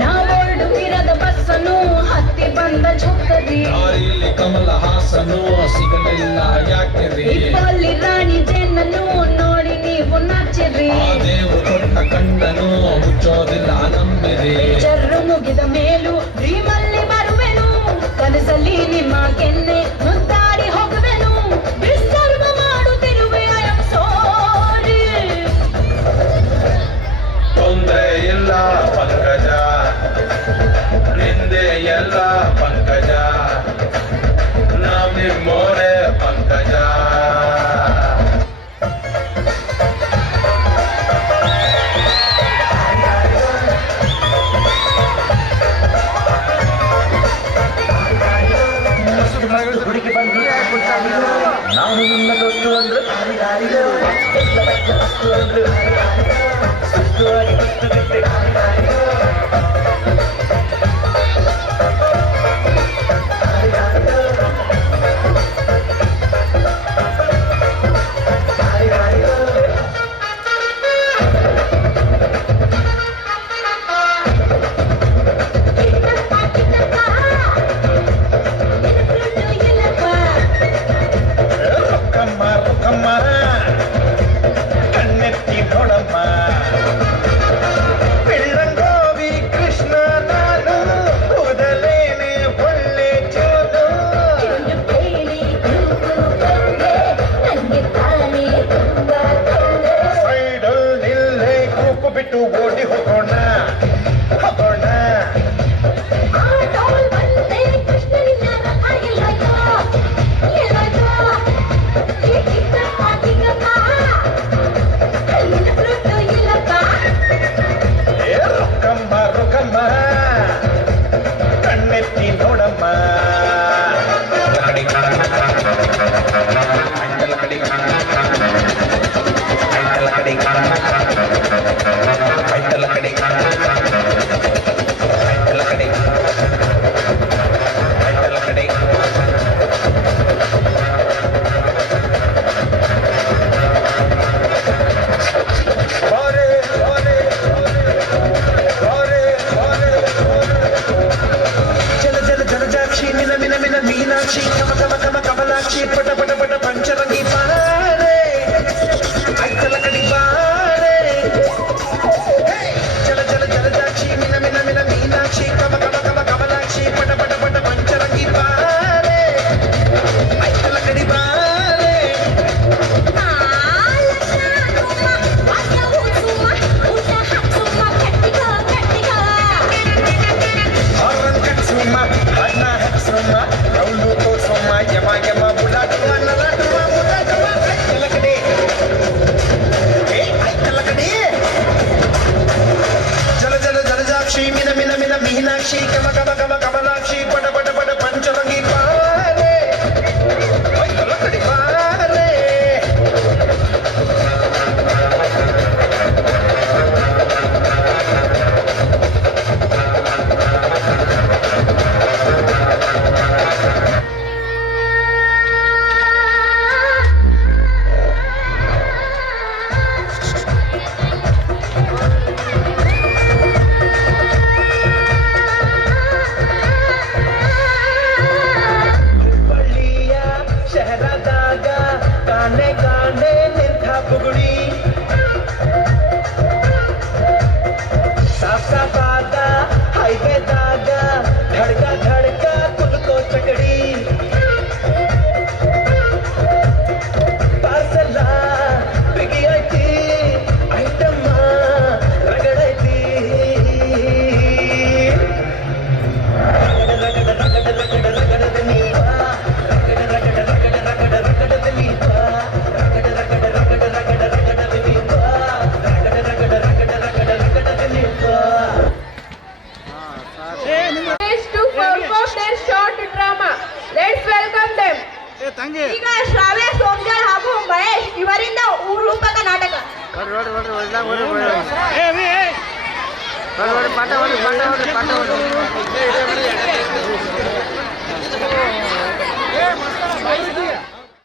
ನಾವೊರಡು ಇರದ ಬಸ್ಸನು ಹತ್ತಿ ಬಂದ ಛೊಕ್ಕದಿ ದಾರಿಲಿ ಕಮಲ ಹಾಸನು ಸಿಗಲಿಲ್ಲ ಯಾಕೆ ಇಪ್ಪಲ್ಲಿ ರಾಣಿ ಜೇನನ್ನು ನೋಡಿ ನೀವು ನಾಚಿರಿ ಆ ದೇವು ಕೊಟ್ಟ ಕಣ್ಣನು ಮುಚ್ಚೋದಿಲ್ಲ ನಂಬಿರಿ ಜರ್ರು ಮುಗಿದ ಮೇಲೂ ಡ್ರೀಮಲ್ಲಿ ಬರುವೆನು ಕನಸಲ್ಲಿ ನಿಮ್ಮ ಕೆನ್ನೆ ಮುದ್ದಾಡಿ ಹೋಗುವೆನು ಡಿಸ್ಟರ್ಬ್ ಮಾಡುತ್ತಿರುವೆ ಐ ಆಮ್ ಸಾರಿ ತೊಂದ್ರೆ ಇಲ್ಲ ಪಂಕಜ ನಿಂದೆ ಎಲ್ಲ ಪಂಕಜ ನಾವ್ ನಿಮ್ಮೋರೆ ಪಂಕಜ ಹುಡುಗಿ ಬಂದು ನಾನು ನಿನ್ನ ದೊಡ್ಡ ಅಂದ್ರು ಅಂದ್ರು ಸುತ್ತುವಾಗಿ ಬಿಟ್ಟು ಬಿಟ್ಟೆ ಕಣ್ಣೆತ್ತಿ ನೋಡಮ್ಮ ಬೆಳ್ಳಂಗೋವಿ ಕೃಷ್ಣ ನಾನು ಕೂದಲೇನೆ ಒಳ್ಳೆ ಚೋದು ಸೈಡಲ್ ನಿಲ್ಲೇ ಕೂಪು ಬಿಟ್ಟು ಓಡಿ ಹೋಗೋಣ ಹೋಗೋಣ ರೊಕ್ಕಮ್ಮ ಕಣ್ಣೆತ್ತಿ ನೋಡಮ್ಮ ಮೀನಾಕ್ಷಿ ಕಮಲಾಕ್ಷಿ ಪಟ ಪಟ ಪಟ ಪಂಚರಂಗಿ ಬಾರೆ ಐತಲ ಕಡಿ ಬಾರೆ ಜಲ ಜಲ ಜಲಜಾಕ್ಷಿ ಮಿನ ಮೀನಾಕ್ಷಿ ಕಮಲಾಕ್ಷಿ ಪಟ ಪಟ ಪಟ ಪಂಚರಂಗಿ ಬಾರೆ ಐತಲ ಕಡಿ ಬಾರೆ ಮೀನಾಕ್ಷಿ ಕಮಲಾಕ್ಷಿ ಪಟ ಪಟ ಪಟ ಪಂಚರಂಗಿ ಬಾರೆ ಕಡಿ ಬಾರೆ ಈಗ ಶ್ರಾವ್ಯ ಸೋಮಜಾಳ್ ಹಾಗೂ ಮಹೇಶ್ ಇವರಿಂದ ರೂಪಕ ನಾಟಕ. ಪಾಠ